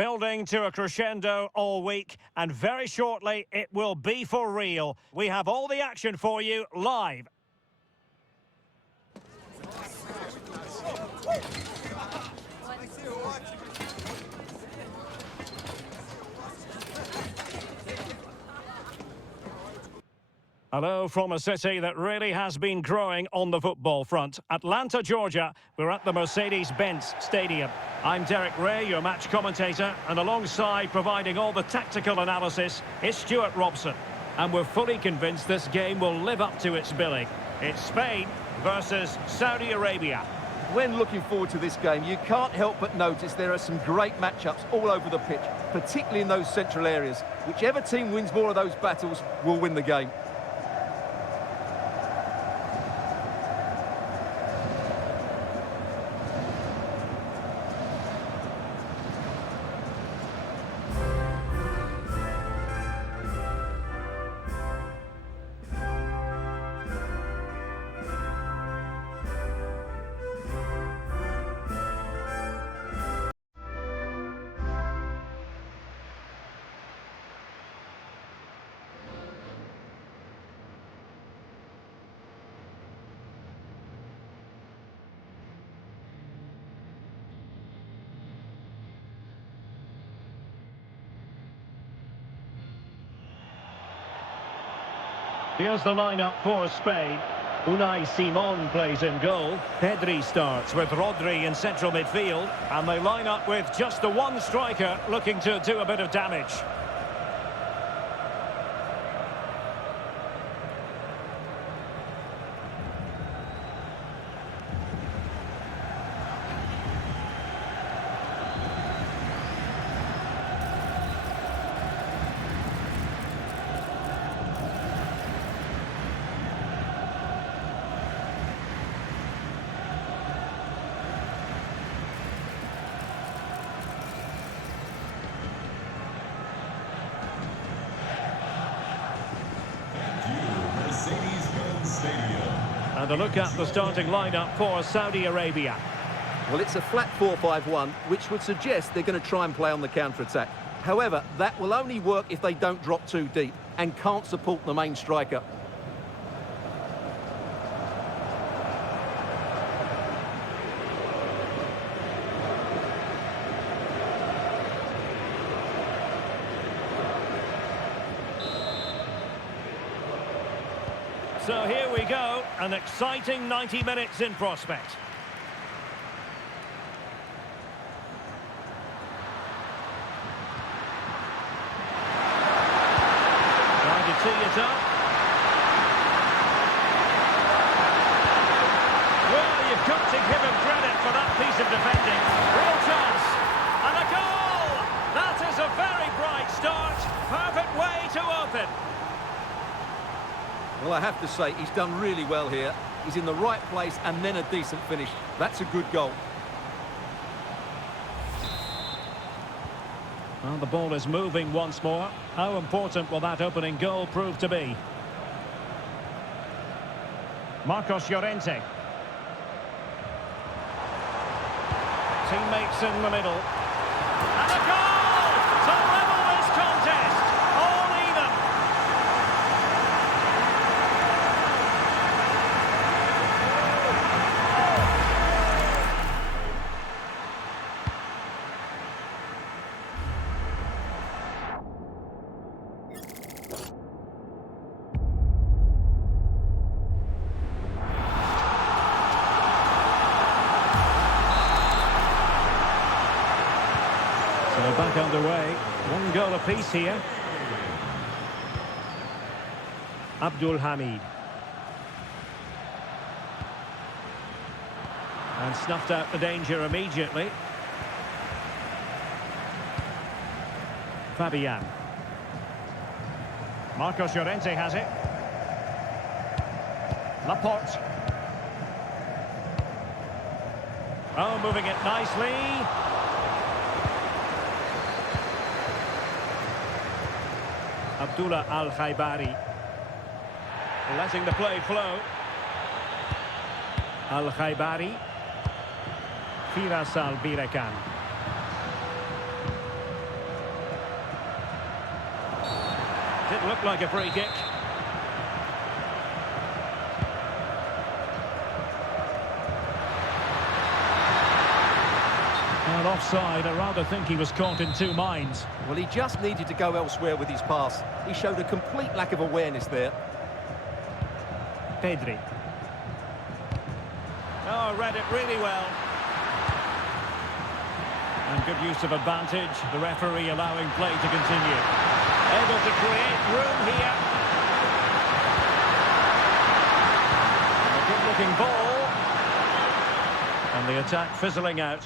building to a crescendo all week, and very shortly it will be for real. We have all the action for you live. Hello from a city that really has been growing on the football front. Atlanta, Georgia. We're at the Mercedes-Benz Stadium. I'm Derek Ray, your match commentator, and alongside providing all the tactical analysis is Stuart Robson. And we're fully convinced this game will live up to its billing. It's Spain versus Saudi Arabia. When looking forward to this game, you can't help but notice there are some great matchups all over the pitch, particularly in those central areas. Whichever team wins more of those battles will win the game. Here's the lineup for Spain. Unai Simon plays in goal. Pedri starts with Rodri in central midfield. And they line up with just the one striker looking to do a bit of damage. And a look at the starting lineup for Saudi Arabia. Well, it's a flat 4-5-1, which would suggest they're going to try and play on the counter-attack. However, that will only work if they don't drop too deep and can't support the main striker. So here we go, an exciting 90 minutes in prospect. Trying to tee it up. Well, you've got to give him credit for that piece of defending. Real chance. And a goal! That is a very bright start. Perfect way to open. Well, I have to say, he's done really well here. He's in the right place and then a decent finish. That's a good goal. Well, the ball is moving once more. How important will that opening goal prove to be? Marcos Llorente. Teammates in the middle. And a goal to level this contest. All even. So back underway. One goal apiece here. Abdul Hamid. And snuffed out the danger immediately. Fabian. Marcos Llorente has it. Laporte. Oh, moving it nicely. Abdullah Al-Khaibari. Letting the play flow. Al-Khaibari. Firas Al-Birekan. Didn't look like a free kick. And offside, I rather think he was caught in two minds. Well, he just needed to go elsewhere with his pass. He showed a complete lack of awareness there. Pedri. Oh, read it really well. And good use of advantage. The referee allowing play to continue. Able to create room here. A good-looking ball. And the attack fizzling out.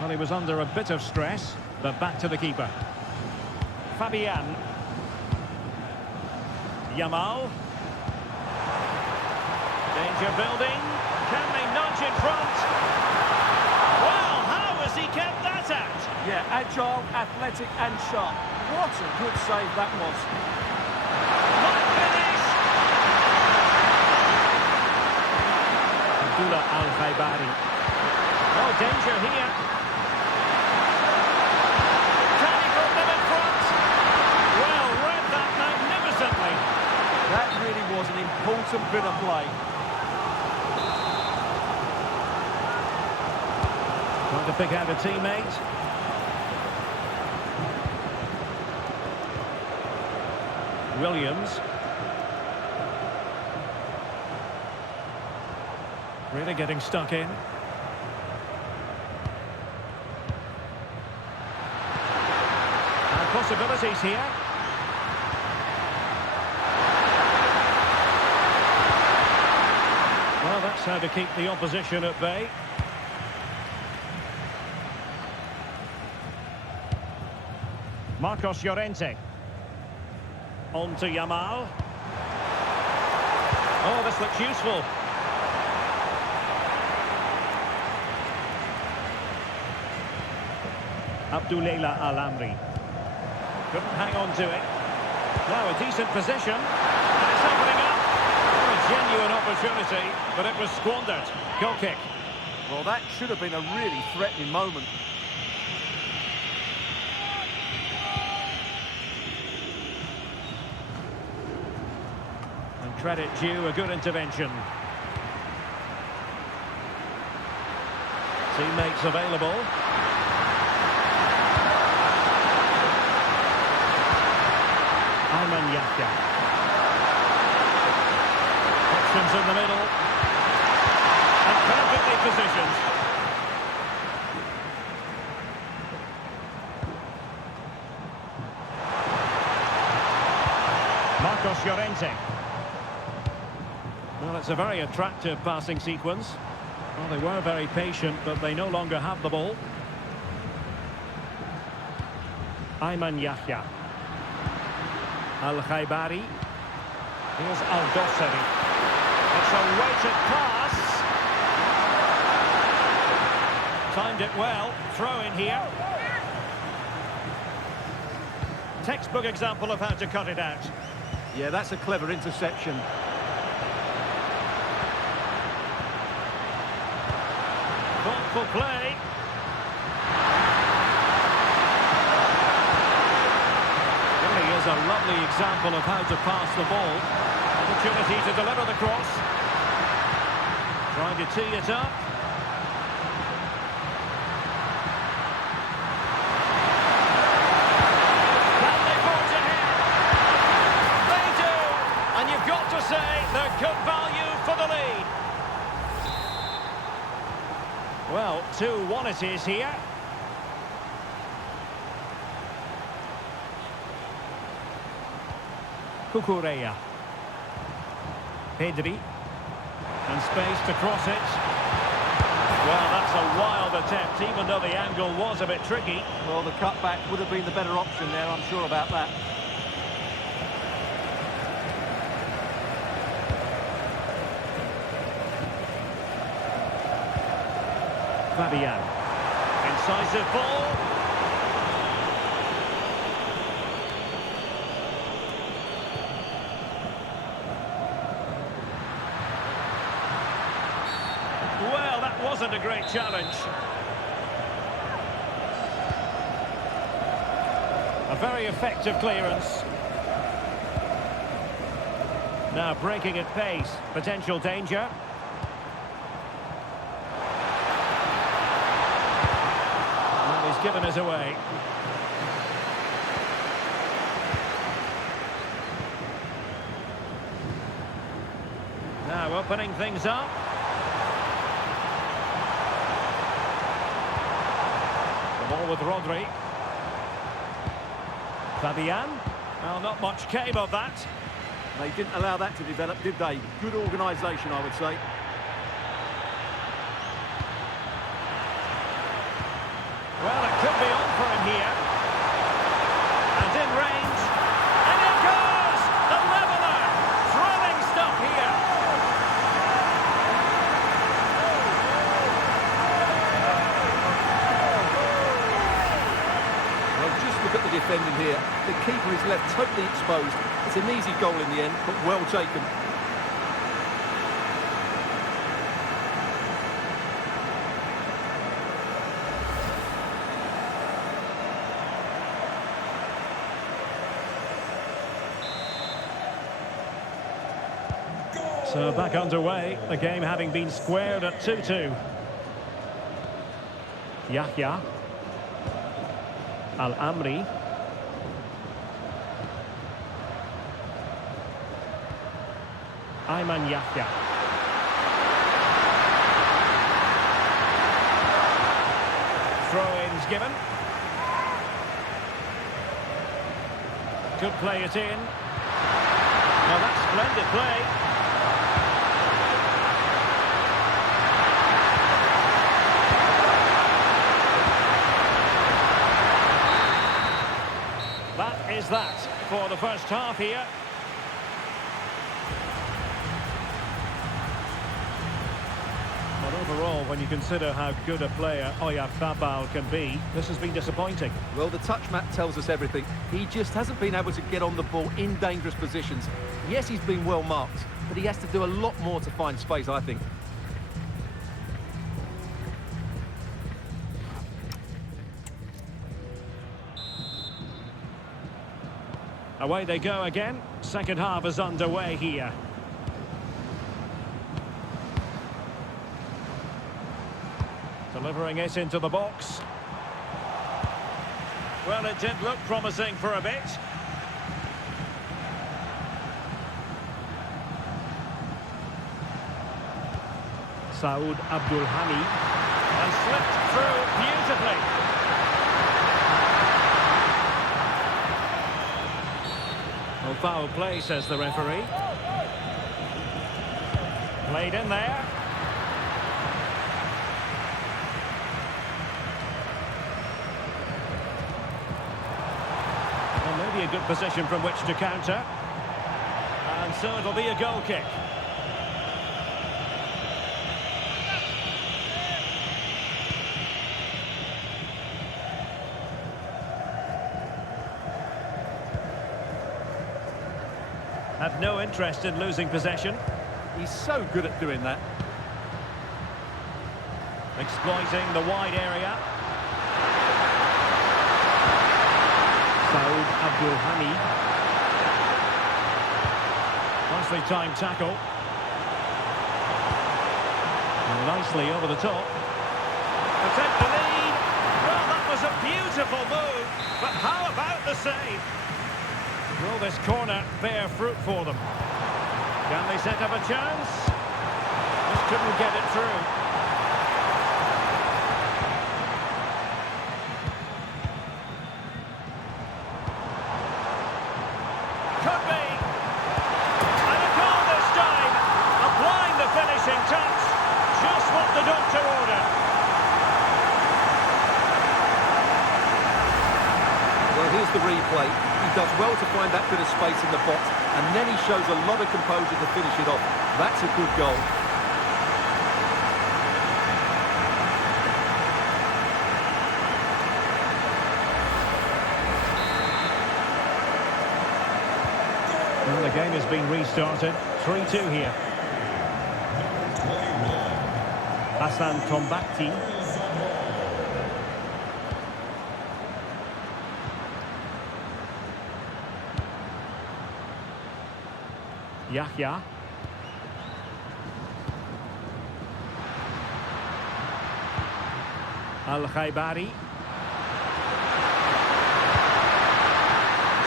Well, he was under a bit of stress, but back to the keeper. Fabian. Yamal. Danger building. Can they nudge in front? Well, how has he kept that out? Yeah, agile, athletic and sharp. What a good save that was. What finish! Abdullah Al-Khaibari. Oh, danger here. Can he put them in front? Well, read that magnificently. That really was an important bit of play. Trying to pick out a teammate. Williams. Really getting stuck in. And possibilities here. Well, that's how to keep the opposition at bay. Marcos Llorente. On to Yamal. Oh, this looks useful. Abdullah Al-Amri. Couldn't hang on to it. Now a decent position. And it's opening up. A genuine opportunity, but it was squandered. Goal kick. Well, that should have been a really threatening moment. Credit due, a good intervention. Teammates available. Ayman Yahya. Options in the middle. And perfectly positioned. Marcos Llorente. Well, it's a very attractive passing sequence. Well, they were very patient, but they no longer have the ball. Ayman Yahya. Al-Khaibari. Here's Al-Dossari. It's a weighted pass. Timed it well. Throw in here. Textbook example of how to cut it out. Yeah, that's a clever interception. Thoughtful play. Really is a lovely example of how to pass the ball. Opportunity to deliver the cross. Trying to tee it up. Can they forge ahead? They do! And you've got to say they're good value for the lead. Well, 2-1 it is here. Cucurella. Pedri. And space to cross it. Well, that's a wild attempt, even though the angle was a bit tricky. Well, the cutback would have been the better option there, I'm sure about that. Fabian. Incisive ball. Well, that wasn't a great challenge. A very effective clearance. Now breaking at pace, potential danger. Well, he's given us away. Now opening things up. The ball with Rodri. Fabian. Well, not much came of that. They didn't allow that to develop, did they? Good organisation, I would say. Well, it could be on for him here. And in range. And it goes! The leveller! Thrilling stuff here. Well, just look at the defending here. The keeper is left totally exposed. It's an easy goal in the end, but well taken. So back underway, the game having been squared at 2-2. Yahya. Al-Amri. Ayman Yahya. Throw-ins given. Could play it in. Well, that's splendid play. That is that for the first half here. But overall, when you consider how good a player Oyarzabal can be, this has been disappointing. Well, the touch map tells us everything. He just hasn't been able to get on the ball in dangerous positions. Yes, he's been well marked, but he has to do a lot more to find space, I think. Away they go again. Second half is underway here. Delivering it into the box. Well, it did look promising for a bit. Saud Abdulhani. And slipped through beautifully. Well, foul play, says the referee. Played in there. Well, maybe a good position from which to counter. And so it'll be a goal kick. Have no interest in losing possession. He's so good at doing that. Exploiting the wide area. Saud Abdulhani. Nicely timed tackle. And nicely over the top. Protect the lead. Well, that was a beautiful move. But how about the save? Will this corner bear fruit for them? Can they set up a chance? Just couldn't get it through. Could be. And a goal this time. Applying the finishing touch. Just what the doctor ordered. Well, here's the replay. He does well to find that bit of space in the box, and then he shows a lot of composure to finish it off. That's a good goal. Well, the game has been restarted. 3-2 here. Hassan Tombakti. Yahya. Al-Khaibari.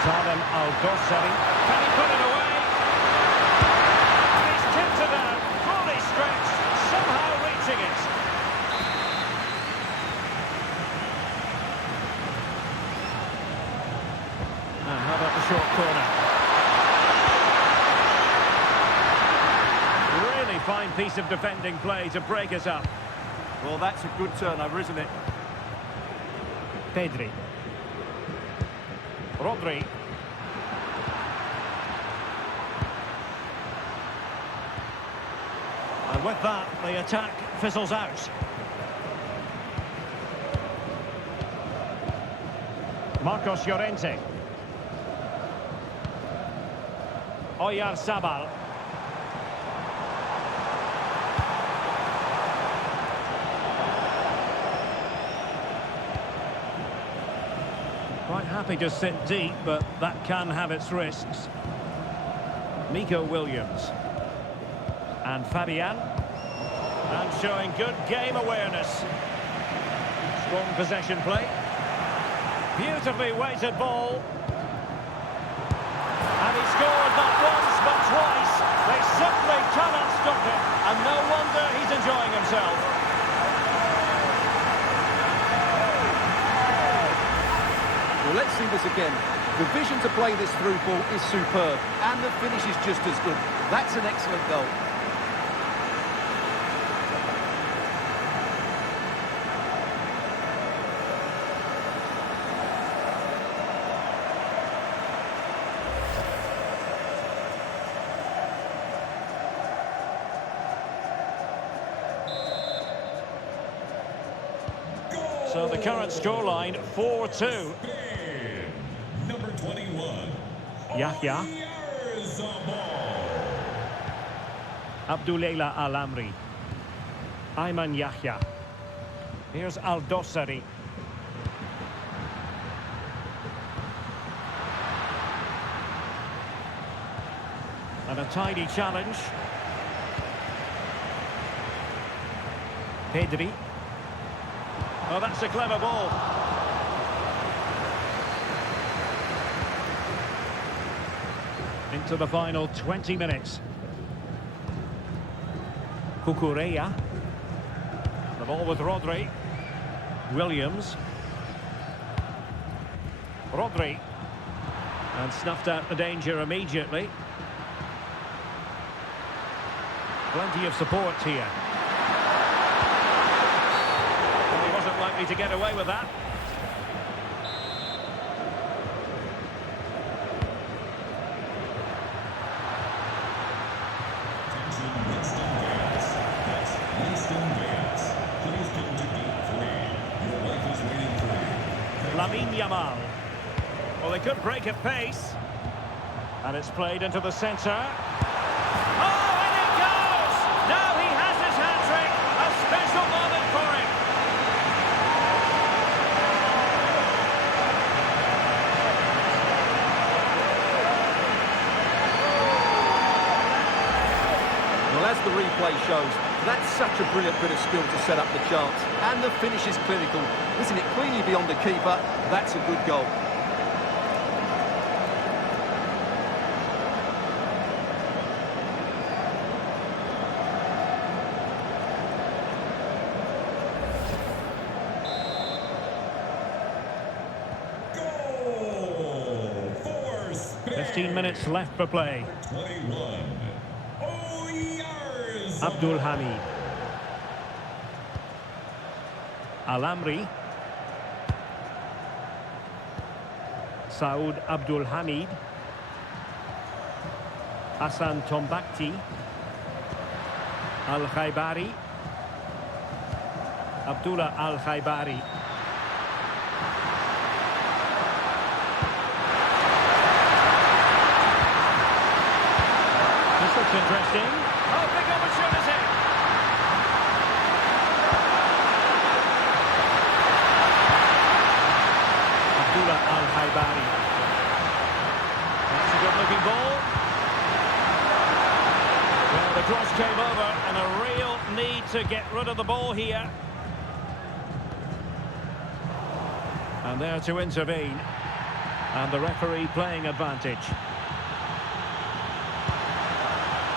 Salem Al-Dossari. Can he put it away? And he's tipped it out, fully stretched, somehow reaching it. And how about the short corner? Really fine piece of defending play to break us up. Well, that's a good turnover, isn't it? Pedri. Rodri. And with that, the attack fizzles out. Marcos Llorente. Oyarzabal. Quite happy to sit deep, but that can have its risks. Miko Williams. And Fabian. And showing good game awareness. Strong possession play. Beautifully weighted ball. And he scored not once, but twice. They simply cannot stop him. And no wonder he's enjoying himself. Well, let's see this again. The vision to play this through ball is superb, and the finish is just as good. That's an excellent goal. So the current scoreline, 4-2. Number 21. Yahya. Abdulleila Al-Amri. Ayman Yahya. Here's Al-Dossari. And a tidy challenge. Pedri. Oh, that's a clever ball. Into the final 20 minutes. Cucurella. The ball with Rodri. Williams. Rodri. And snuffed out the danger immediately. Plenty of support here. Well, he wasn't likely to get away with that. Lamine Yamal. Well, they could break at pace. And it's played into the centre. Oh, and it goes! Now he has his hat-trick. A special moment for him. Well, as the replay shows, that's such a brilliant bit of skill to set up the chance. And the finish is clinical. Isn't it cleanly beyond the keeper? That's a good goal. Goal for Spain. 15 minutes left for play. 21. Abdul Hamid. Al-Amri. Saud Abdul Hamid. Hassan Tombakti. Al-Khaibari. Abdullah Al-Khaibari. This looks interesting. Oh, big opportunity! Abdullah Al-Khaibari. That's a good-looking ball. The cross came over and a real need to get rid of the ball here. And there to intervene. And the referee playing advantage.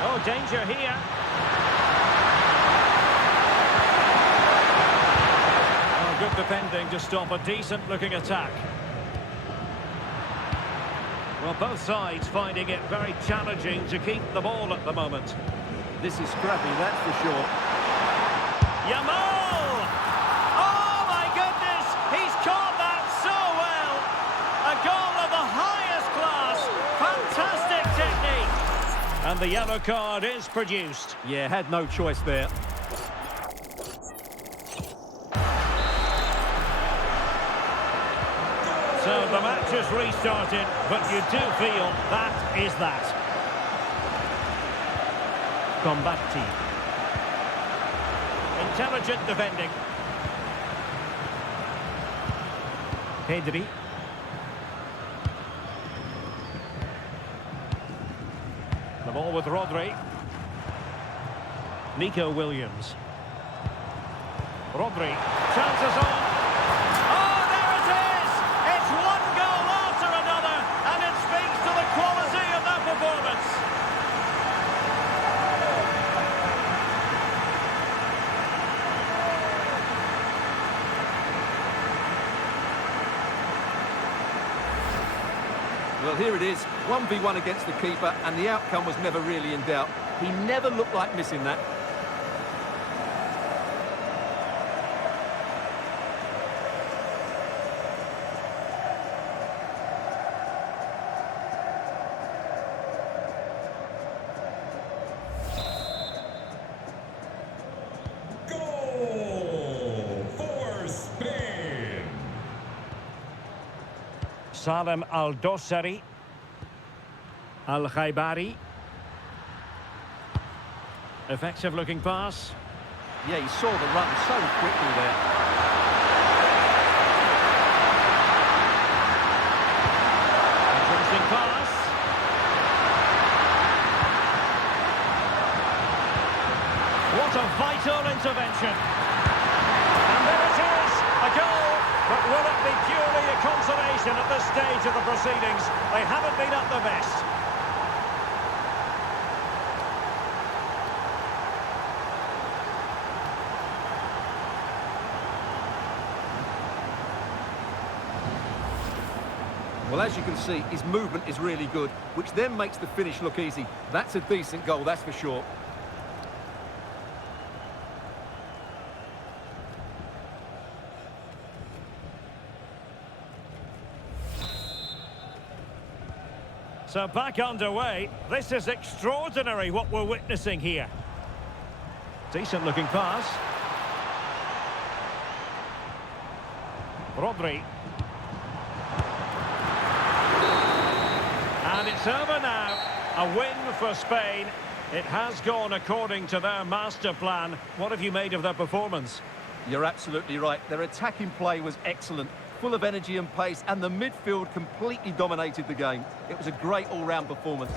Oh, danger here. Oh, good defending to stop a decent-looking attack. Well, both sides finding it very challenging to keep the ball at the moment. This is scrappy, that's for sure. Yamal! Oh, my goodness! He's caught that so well! A goal of the highest class! Fantastic technique! And the yellow card is produced. Yeah, had no choice there. So the match has restarted, but you do feel that is that. Combatti. Intelligent defending. Pedri. The ball with Rodri. Nico Williams. Rodri. Chances on. Oh, there it is! It's one goal after another, and it speaks to the quality of that performance. Well, here it is, 1v1 against the keeper, and the outcome was never really in doubt. He never looked like missing that. Goal for Spain. Salem Al-Dossari. Al-Khaibari. Effective looking pass. Yeah, he saw the run so quickly there. Interesting pass. What a vital intervention. And there it is, a goal. But will it be purely a consolation at this stage of the proceedings? They haven't been at their best. Well, as you can see, his movement is really good, which then makes the finish look easy. That's a decent goal, that's for sure. So back underway. This is extraordinary what we're witnessing here. Decent looking pass. Rodri. And it's over now. A win for Spain. It has gone according to their master plan. What have you made of their performance? You're absolutely right. Their attacking play was excellent, full of energy and pace, and the midfield completely dominated the game. It was a great all-round performance.